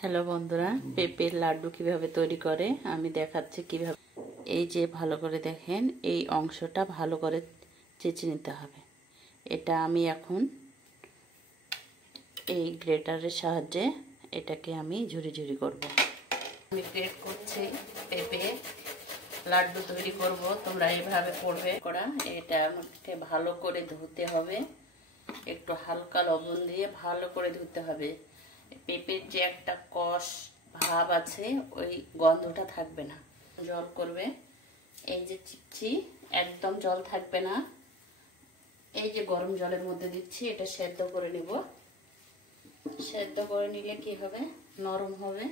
Hello বন্ধুরা, পেঁপের লাড্ডু কিভাবে তৈরি করে আমি দেখাচ্ছি কিভাবে। এই যে ভালো করে দেখেন, এই অংশটা ভালো করে চেঁচে নিতে হবে। এটা আমি এখন এই গ্রেটারের সাহায্যে এটাকে আমি ঝুরি ঝুরি করব। আমি গ্রেট করছি পেঁপে লাড্ডু তৈরি করব। তোমরা এইভাবে করবে। এটা আমাকে ভালো করে ধুতে হবে, একটু হালকা লবণ দিয়ে ভালো করে ধুতে হবে। পেঁপের যে একটা কষ ভাব আছে ওই গন্ধটা থাকবে না। জল করবে, এই যে চিপছি একদম জল থাকবে না। এই যে গরম জলের মধ্যে দিচ্ছি, এটা সেদ্ধ করে নিব। সেদ্ধ করে নিলে কি হবে, নরম হবে।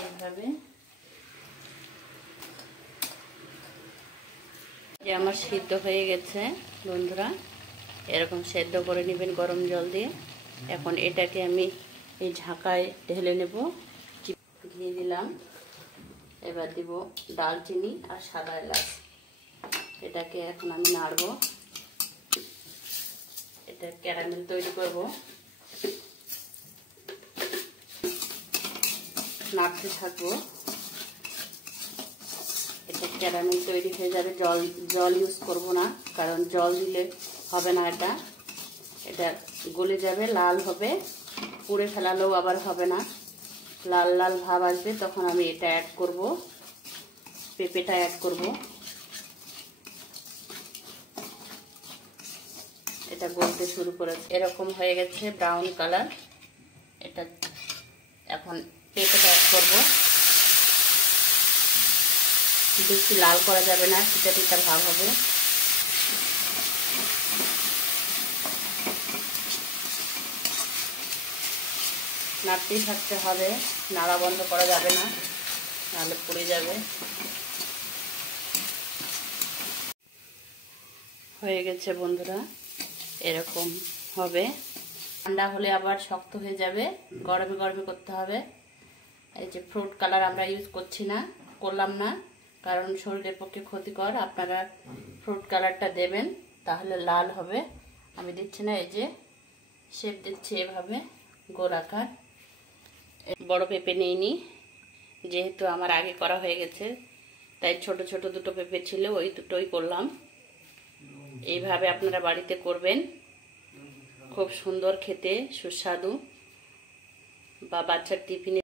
এইভাবে যে আমার সিদ্ধ হয়ে গেছে বন্ধুরা, এরকম সেদ্ধ করে নেবেন গরম জল দিয়ে। এখন এটাকে আমি এই ঝাঁকায় ঢেলে নেব। ঘি দিলাম, এবার দিব দালচিনি আর সাদা এলাচ। এটাকে এখন আমি নাড়ব। এটা ক্যারামেল তৈরি করব। নাড়তে থাকবো। এটা ক্যারামেল তৈরি হয়ে যাবে। জল ইউজ করব না, কারণ জল দিলে হবে না। এটা গলে যাবে, লাল হবে, পুড়ে ফেলালেও আবার হবে না। লাল লাল ভাব আসবে, তখন আমি এটা অ্যাড করব, পেঁপেটা অ্যাড করব। এটা গলতে শুরু করেছে, এরকম হয়ে গেছে ব্রাউন কালার। এটা এখন পেঁপেটা অ্যাড করব। বেশি লাল করা যাবে না, পিঠা পিঠা ভাব হবে। নাড়তেই থাকতে হবে, নাড়া বন্ধ করা যাবে না, নাহলে পুড়ে যাবে। হয়ে গেছে বন্ধুরা, এরকম হবে। ঠান্ডা হলে আবার শক্ত হয়ে যাবে, গরমে গরমে করতে হবে। এই যে ফ্রুট কালার আমরা ইউজ করলাম না, কারণ শরীরের পক্ষে ক্ষতিকর। আপনারা ফ্রুট কালারটা দেবেন, তাহলে লাল হবে। আমি দিচ্ছি না, এই যে শেপ দিচ্ছি এভাবে গোলাকার। বড় পেঁপে নিইনি, যেহেতু আমার আগে করা হয়ে গেছে, তাই ছোট ছোট দুটো পেঁপে ছিল, ওই দুটোই করলাম। এইভাবে আপনারা বাড়িতে করবেন, খুব সুন্দর খেতে, সুস্বাদু, বা বাচ্চার টিফিনে